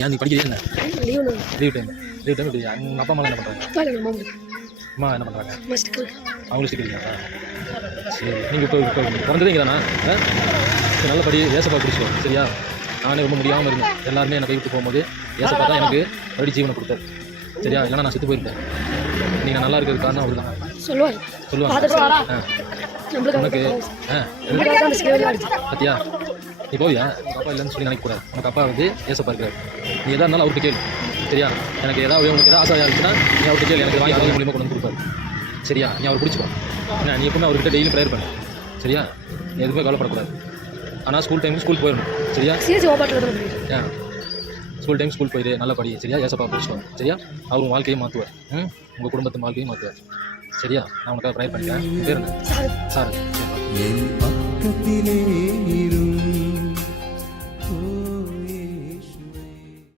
ஏன் நீ படிக்கிறீங்க என்ன லீவு டைம் லீவ் டைம் இப்படி உங்கள் அப்பா அம்மா என்ன பண்ணுறாங்க அம்மா என்ன பண்ணுறாங்க அவங்களும் சிக்கிறீங்களா சரி நீங்கள் இப்போ இப்போ பிறந்ததே இங்கே தானா ஆ? சரி, நல்ல படி ஏசப்பா பிடிச்சோ சரியா நானே ரொம்ப முடியாமல் இருந்தேன் எல்லாருமே என்னை கைவிட்டு போகும்போது ஏசப்பா தான் எனக்கு மறுபடி ஜீவனை கொடுத்தாரு சரியா இல்லைன்னா நான் செத்து போயிருப்பேன் நீங்கள் நல்லா இருக்கிறது காரணம் அவர் தான் சொல்லுவாங்க சொல்லுவாங்க உனக்கு ஆ பத்தியா நீ போவியா உங்கள் அப்பா இல்லைன்னு சொல்லி நினைக்கக்கூடாது உனக்கு அப்பா வந்து ஏசப்பா இருக்காரு நீ எதா இருந்தாலும் அவர்கிட்ட கேளு. சரியா? எனக்கு ஏதாவது உனக்கு ஏதாவது ஆசையாக இருந்துச்சுன்னா நீ அவர்கிட்ட கேளு. எனக்கு வாங்கி அதே மூலியமாக கொண்டு வந்து கொடுப்பாரு. சரியா? நீ அவர் பிடிச்சிக்கோ. என்ன நீ எப்பவுமே அவர்கிட்ட டெய்லி ப்ரேயர் பண்ணு. சரியா? நீ எதுவுமே கவலைப்படக்கூடாது. ஆனால் ஸ்கூல் டைம் ஸ்கூல் போயிடணும். சரியா? ஏன் ஸ்கூல் டைம் ஸ்கூல் போயிடு. நல்லா படி. சரியா? ஏசப்பா பிடிச்சிக்கோ. சரியா? அவர் வாழ்க்கையை மாற்றுவார் ம்? உங்கள் குடும்பத்து வாழ்க்கையும் மாற்றுவார் சரியா? நான் உனக்காக ப்ரேயர் பண்ணிக்கிறேன். பேர் சார் சார் என் பக்கத்திலே